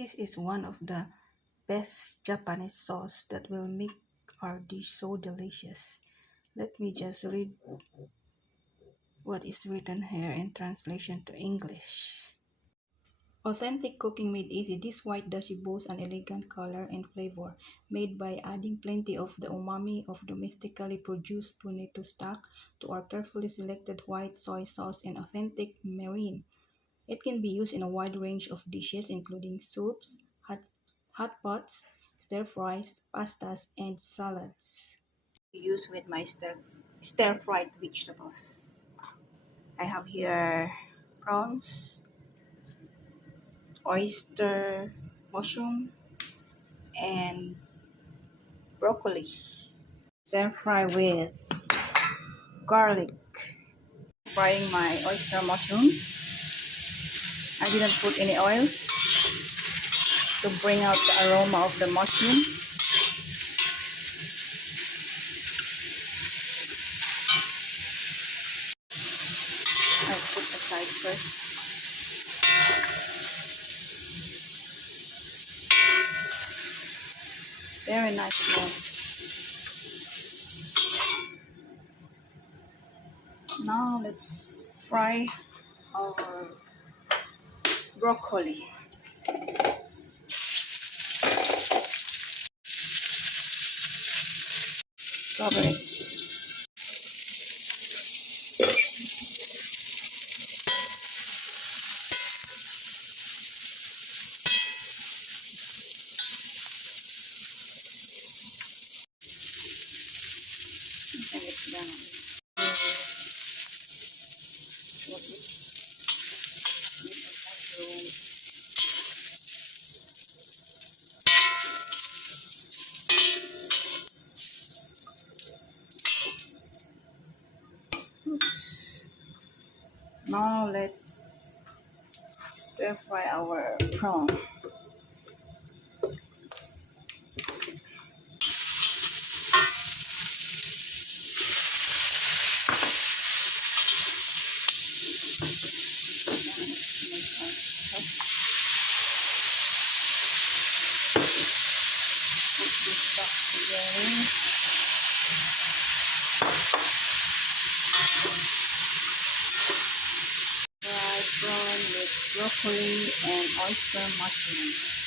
This is one of the best Japanese sauce that will make our dish so delicious. Let me just read what is written here in translation to English. Authentic cooking made easy. This white dashi boasts an elegant color and flavor, made by adding plenty of the umami of domestically produced bonito stock to our carefully selected white soy sauce and authentic marine. It can be used in a wide range of dishes, including soups, hot pots, stir fries, pastas, and salads. Use with my stir fried vegetables. I have here prawns, oyster, mushroom, and broccoli. Stir fry with garlic. Frying my oyster mushroom. I didn't put any oil to bring out the aroma of the mushroom. I put aside first. Very nice smell. Now let's fry our broccoli. Cover it. And it's done. Now let's stir fry our prawn. Put this stuff together. Fried prawn with broccoli and oyster mushroom.